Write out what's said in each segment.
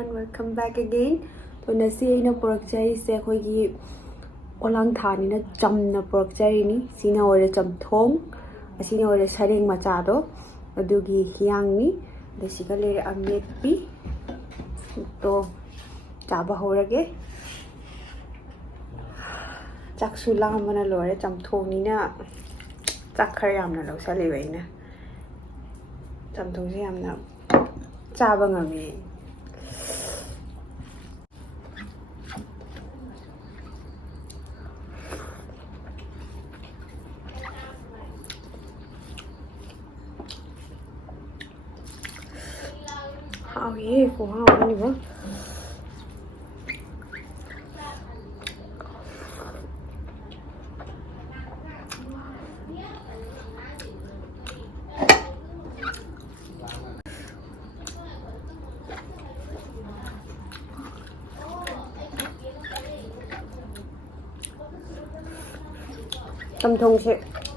everyone, welcome back again. ตัวนี้สินะโปรเจกต์เสียคุยกี่อลังทานี่นะจำนะโปรเจกต์นี่สินะวันจำทงสินะวันเสด็จมาจ้าโดดูกี่ยังนี่เดี๋ยวสิก็เลยอันเม็ดปีตัวจ้าบ้าหัวระเกจักสุลามันน่ะเลยจำทงนี่นะจักขยำนะเราใช้เลยไว้นะจำทงที่ยำนะจ้าบังอ่ะมีเอาเย่กูเอาอันนี้วะจำทงเช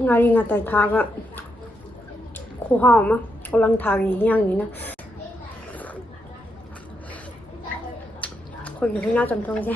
งารีงาแต่ทากะคู่หอมอ่ะกำลังทาอย่างนี้นะคนอยู่ที่หน้าจำทงใช่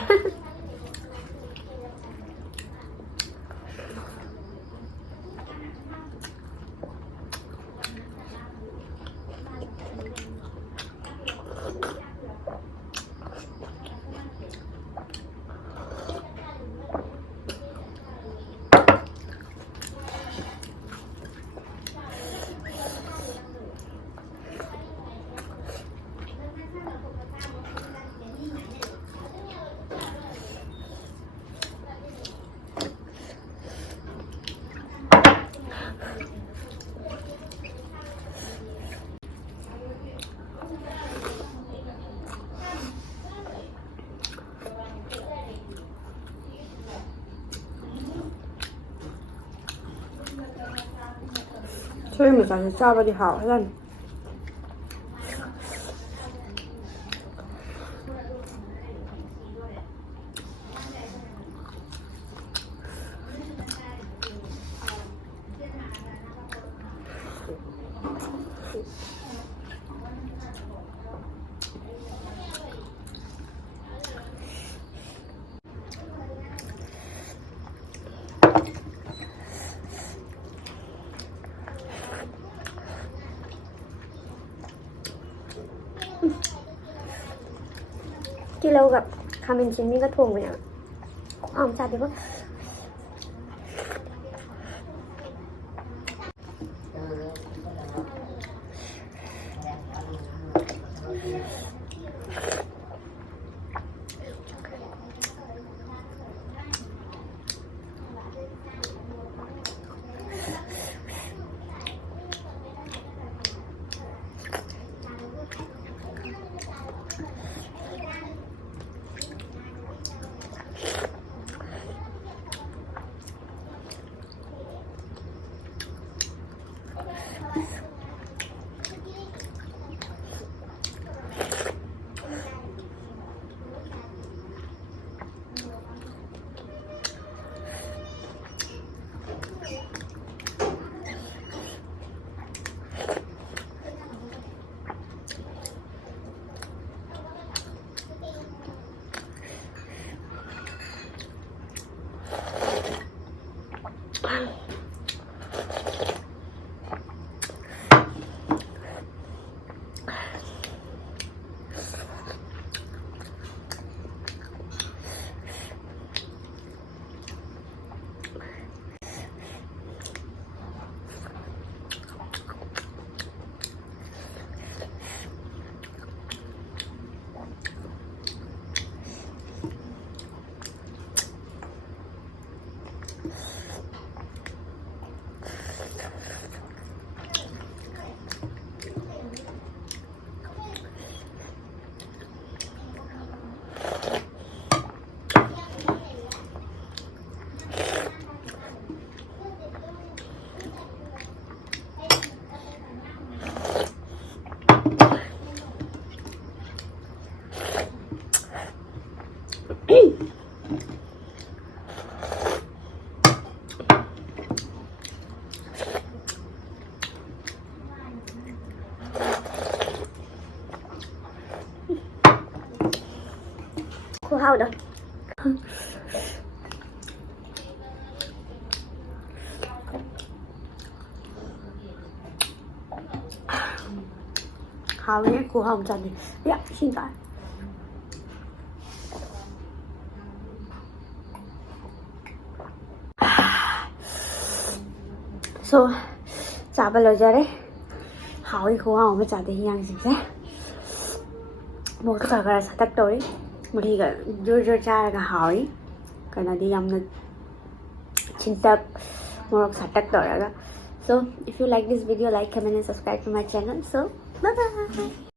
所以我们暂时炸吧的好看。ที่เรากับคาเมนชินนี่ก็ทวงไปเนี่ยอ้อมจัดดีป่ะ ꯈꯨꯍꯥꯎꯗꯣ 하루에 구하고 자네. 야, 신발. So, chả bao giờ đấy. Hỏi 구하고 mới chả thấy yang gì thế. Một cái cả là tắt tối. Một thì cả đưa ra cái hỏi. Cái này đi làm được 진짜 một cái tắt tối đó. So, if you like this video, like, comment and subscribe to my channel. So, bye bye.